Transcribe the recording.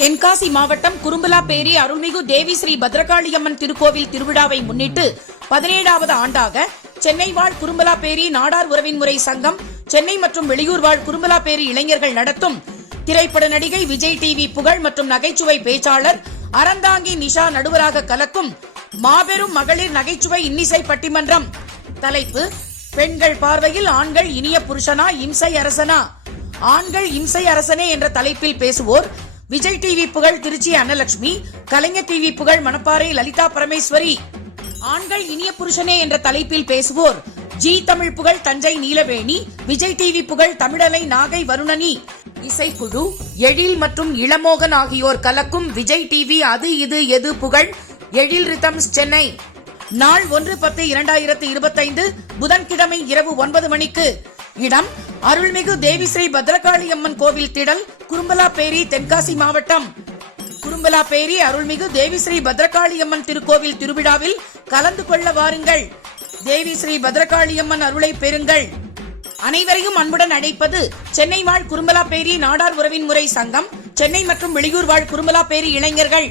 தென்காசி மாவட்டம் குரும்பலாப்பேரி அருள்மிகு தேவி ஸ்ரீ பத்ரகாளியம்மன் திருக்கோவில் திருவிழாவை முன்னிட்டு 17வது ஆண்டாக சென்னை வாழ் குரும்பலாப்பேரி நாடார் உறவின் முறை சங்கம், சென்னை மற்றும் வெளியூர் வாழ் குரும்பலாப்பேரி இளைஞர்கள் நடத்தும் திரைப்பட நடிகை விஜய் டிவி புகழ் மற்றும் நகைச்சுவை பேச்சாளர் அறந்தாங்கி நிஷா நடுவராக கலக்கும் மாபெரும் மகளிர் நகைச்சுவை இன்னிசை பட்டிமன்றம். தலைப்பு: பெண்கள் பார்வையில் ஆண்கள் இனிய புருஷனா இம்சை அரசனா? ஆண்கள் இம்சை அரசனே என்ற தலைப்பில் பேசுவோர் விஜய் டிவி புகழ் திருச்சி அன்னலட்சுமி, கலைஞர் டிவி புகழ் மணப்பாறை லலிதா பரமேஸ்வரி. ஆண்கள் இனிய புருஷனே என்ற தலைப்பில் பேசுவோர் ஜி தமிழ் புகழ் தஞ்சை நீலவேணி, விஜய் டிவி புகழ் தமிழலை நாகை வருணனி. இசைக்குழு எழில் மற்றும் இளமோகன் ஆகியோர் கலக்கும் விஜய் டிவி அது இது எது புகழ் எழில் ரிதம்ஸ் சென்னை. நாள் 1/10/2025 புதன்கிழமை இரவு 9 மணிக்கு. இடம்: அருள்மிகு தேவி ஸ்ரீ பத்ரகாளியம்மன் கோவில் திடல், குரும்பலாப்பேரி, தென்காசி மாவட்டம். குரும்பலாப்பேரி அருள்மிகு தேவி ஸ்ரீ பத்ரகாளியம்மன் திருக்கோவில் திருவிழாவில் கலந்து கொள்ள வாருங்கள். தேவி ஸ்ரீ பத்ரகாளியம்மன் அருளை பெறுங்கள். அனைவரையும் அன்புடன் அழைப்பது சென்னை வாழ் குரும்பலாப்பேரி நாடார் உறவின் முறை சங்கம், சென்னை மற்றும் வெளியூர் வாழ் குரும்பலாப்பேரி இளைஞர்கள்.